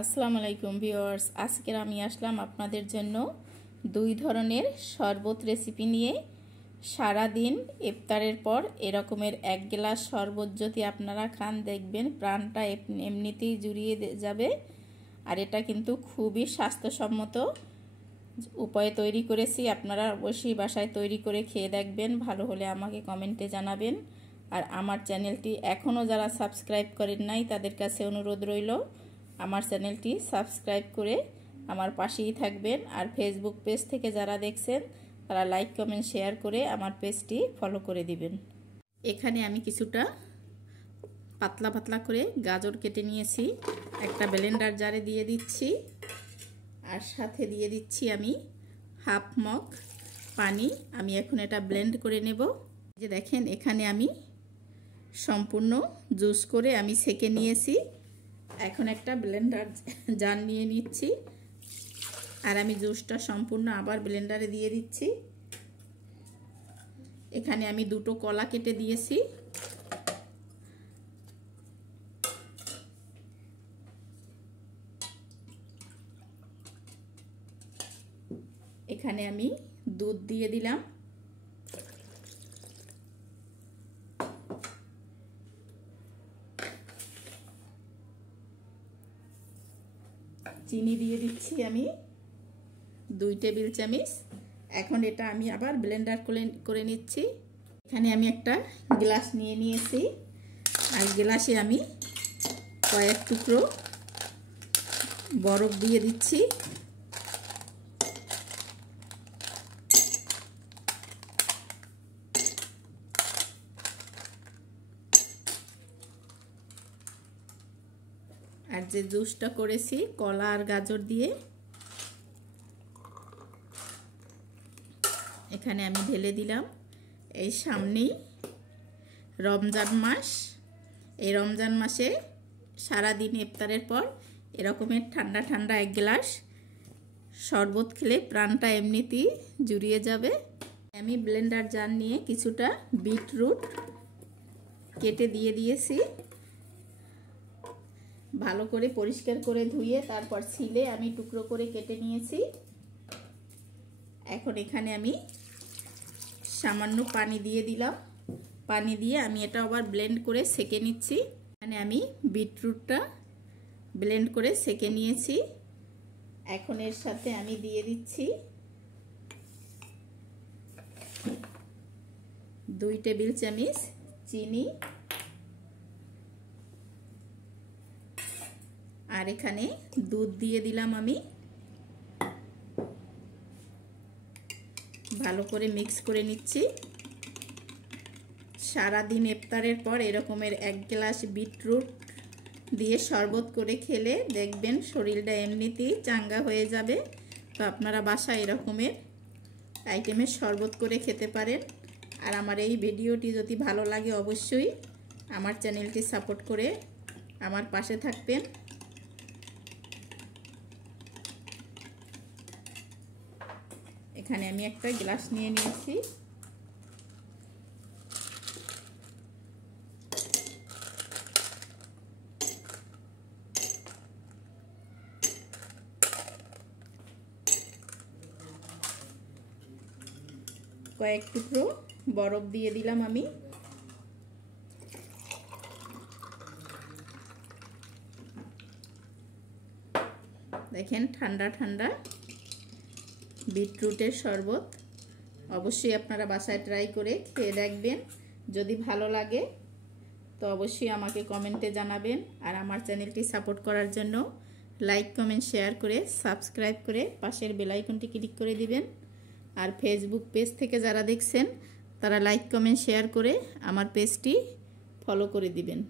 আসসালামু আলাইকুম ভিউয়ার্স, আজকে আমি আসলাম আপনাদের জন্য দুই ধরনের শরবত রেসিপি নিয়ে। সারা দিন ইফতারের পর এরকমের এক গ্লাস শরবত যদি আপনারা খান, দেখবেন প্রাণটা এমনিতেই জুড়িয়ে যাবে। আর এটা কিন্তু খুবই স্বাস্থ্যসম্মত উপায়ে তৈরি করেছি। আপনারা অবশ্যই বাসায় তৈরি করে খেয়ে দেখবেন, ভালো হলে আমাকে কমেন্টে জানাবেন। আর আমার চ্যানেলটি এখনও যারা সাবস্ক্রাইব করেন নাই তাদের কাছে অনুরোধ রইল, আমার চ্যানেলটি সাবস্ক্রাইব করে আমার পাশেই থাকবেন। আর ফেসবুক পেজ থেকে যারা দেখছেন তারা লাইক কমেন্ট শেয়ার করে আমার পেজটি ফলো করে দিবেন। এখানে আমি কিছুটা পাতলা পাতলা করে গাজর কেটে নিয়েছি, একটা ব্লেন্ডার জারে দিয়ে দিচ্ছি। আর সাথে দিয়ে দিচ্ছি আমি হাফ মগ পানি। আমি এখন এটা ব্লেন্ড করে নেব। যে দেখেন, এখানে আমি সম্পূর্ণ জুস করে আমি ছেঁকে নিয়েছি। এখন একটা ব্লেন্ডার জার নিয়ে নিচ্ছি আর আমি জুসটা সম্পূর্ণ আবার ব্লেন্ডারে দিয়ে দিচ্ছি। এখানে আমি দুটো কলা কেটে দিয়েছি। এখানে আমি দুধ দিয়ে দিলাম। চিনি দিয়ে দিচ্ছি আমি 2 টেবিল চামচ। এখন এটা আমি আবার ব্লেন্ডার করে নিচ্ছি। এখানে আমি একটা গ্লাস নিয়ে নিয়েছি আর গ্লাসে আমি কয়েক টুকরো বরফ দিয়ে দিচ্ছি। আর যে জুসটা করেছি কলা আর গাজর দিয়ে, এখানে আমি ঢেলে দিলাম। এই সামনেই রমজান মাস, এই রমজান মাসে সারাদিন ইফতারের পর এরকমের ঠান্ডা ঠান্ডা এক গ্লাস শরবত খেলে প্রাণটা এমনিতেই জুড়িয়ে যাবে। আমি ব্লেন্ডার জার নিয়ে কিছুটা বিটরুট কেটে দিয়ে দিয়েছি। ভালো করে পরিষ্কার করে ধুয়ে তারপর ছিলে আমি টুকরো করে কেটে নিয়েছি। এখন এখানে আমি সামান্য পানি দিয়ে দিলাম। পানি দিয়ে আমি এটা আবার ব্লেন্ড করে ছেঁকে নিচ্ছি। এখানে আমি বিটরুটটা ব্লেন্ড করে ছেঁকে নিয়েছি। এখন এর সাথে আমি দিয়ে দিচ্ছি 2 টেবিল চামচ চিনি। আর এখানে দুধ দিয়ে দিলাম আমি। ভালো করে মিক্স করে নিচ্ছি। সারাদিন ইফতারের পর এরকমের এক গ্লাস বিটরুট দিয়ে শরবত করে খেলে দেখবেন শরীরটা এমনিতেই চাঙ্গা হয়ে যাবে। তো আপনারা বাসায় এরকমের আইটেমের শরবত করে খেতে পারেন। আর আমার এই ভিডিওটি যদি ভালো লাগে অবশ্যই আমার চ্যানেলটি সাপোর্ট করে আমার পাশে থাকবেন। এখানে আমি একটা গ্লাস নিয়ে নিয়েছি। কয়েক টুকরো বরফ দিয়ে দিলাম আমি। দেখেন ঠান্ডা ঠান্ডা বিটরুটের শরবত। অবশ্যই আপনারা বাসায় ট্রাই করে খেয়ে দেখবেন। যদি ভালো লাগে তো অবশ্যই আমাকে কমেন্টে জানাবেন। আর আমার চ্যানেলটি সাপোর্ট করার জন্য লাইক কমেন্ট শেয়ার করে সাবস্ক্রাইব করে পাশের বেল আইকনটি ক্লিক করে দিবেন। আর ফেসবুক পেজ থেকে যারা দেখছেন তারা লাইক কমেন্ট শেয়ার করে আমার পেজটি ফলো করে দিবেন।